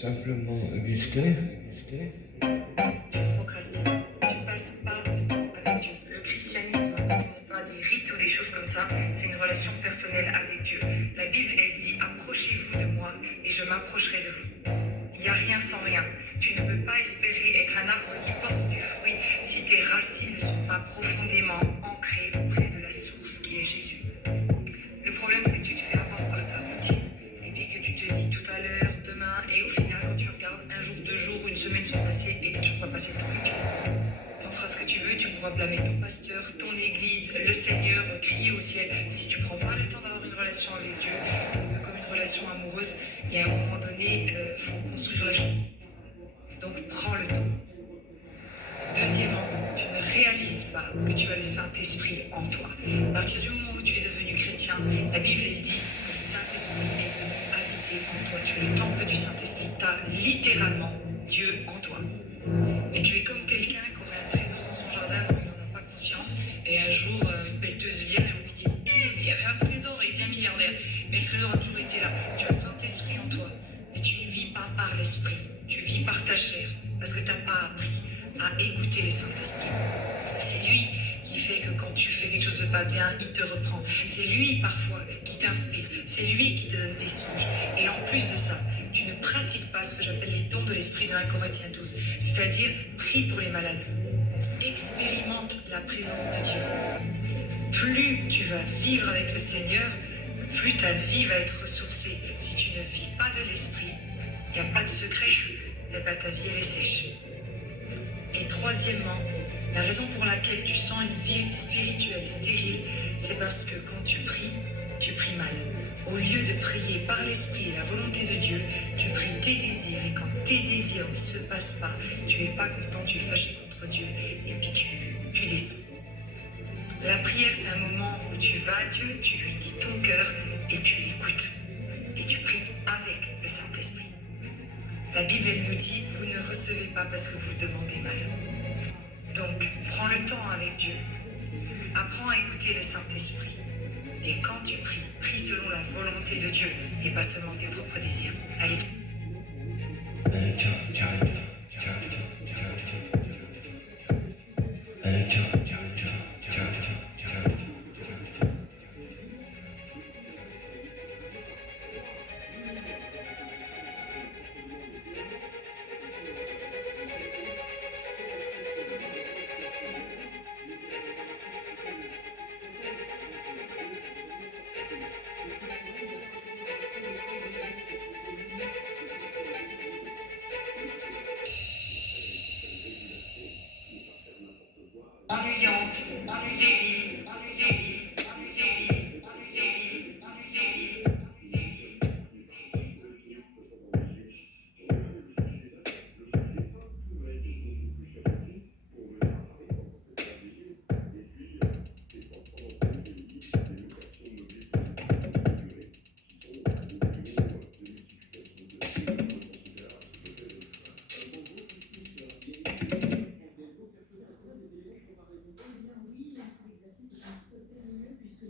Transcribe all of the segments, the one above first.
Simplement discret. Tu procrastines, tu passes pas de temps avec Dieu. Le christianisme, ce n'est pas des rites ou des choses comme ça, c'est une relation personnelle avec Dieu. La Bible, elle dit, approchez-vous de moi et je m'approcherai de vous. Il n'y a rien sans rien. Tu ne peux pas espérer être un arbre qui porte du fruit si tes racines ne sont pas profondément ancrées auprès de la source qui est Jésus. Le problème, c'est que tu te fais avoir par ta routine et puis que tu te dis tout à l'heure, demain, et au final, quand tu regardes, un jour, 2 jours, une semaine sont passées et tu n'as toujours pas passé de temps avec Dieu. T'en feras ce que tu veux, tu pourras blâmer ton pasteur, ton église, le Seigneur, crier au ciel. Si tu prends pas le temps d'avoir une relation avec Dieu, comme une relation amoureuse, il y a un moment donné, il faut construire la chose. Donc prends le temps. Deuxièmement, tu ne réalises pas que tu as le Saint-Esprit en toi. À partir du moment où tu es devenu chrétien, la Bible elle dit que le Saint-Esprit est venu habiter en toi. Tu es le temple du Saint-Esprit. Tu as littéralement Dieu en toi. Et tu es comme quelqu'un qui aurait un trésor dans son jardin, mais il n'en a pas conscience. Et un jour, une pelleteuse vient et on lui dit il y avait un trésor, il devient milliardaire. Mais le trésor a toujours été là. Tu as le Saint-Esprit en toi. Mais tu ne vis pas par l'Esprit. Tu vis par ta chair. Parce que tu n'as pas appris à écouter le Saint-Esprit. C'est lui qui fait que quand tu fais quelque chose de pas bien, il te reprend. C'est lui parfois qui t'inspire. C'est lui qui te donne des songes. Et en plus de ça, tu ne pratiques pas ce que j'appelle les dons de l'Esprit de 1 Corinthiens 12. C'est-à-dire, prie pour les malades. Expérimente la présence de Dieu. Plus tu vas vivre avec le Seigneur, plus ta vie va être ressourcée. Si tu ne vis pas de l'Esprit, il n'y a pas de secret, ta vie elle est sèche. Et troisièmement, la raison pour laquelle tu sens une vie spirituelle stérile, c'est parce que quand tu pries mal. Au lieu de prier par l'Esprit et la volonté de Dieu, tu pries tes désirs. Et quand tes désirs ne se passent pas, tu n'es pas content, tu es fâché contre Dieu. Et puis tu descends. La prière, c'est un moment où tu vas à Dieu, tu lui dis ton cœur et tu l'écoutes. Et tu pries avec le Saint-Esprit. La Bible, elle nous dit, vous ne recevez pas parce que vous demandez mal. Donc, prends le temps avec Dieu. Apprends à écouter le Saint-Esprit. Et quand tu pries, prie selon la volonté de Dieu et pas seulement tes propres désirs. Allez, ennuyante, stérile, stérile.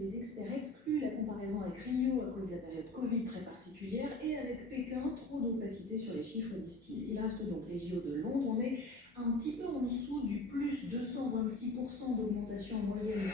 Les experts excluent la comparaison avec Rio à cause de la période Covid très particulière et avec Pékin, trop d'opacité sur les chiffres, disent-ils. Il reste donc les JO de Londres. On est un petit peu en dessous du plus 226% d'augmentation moyenne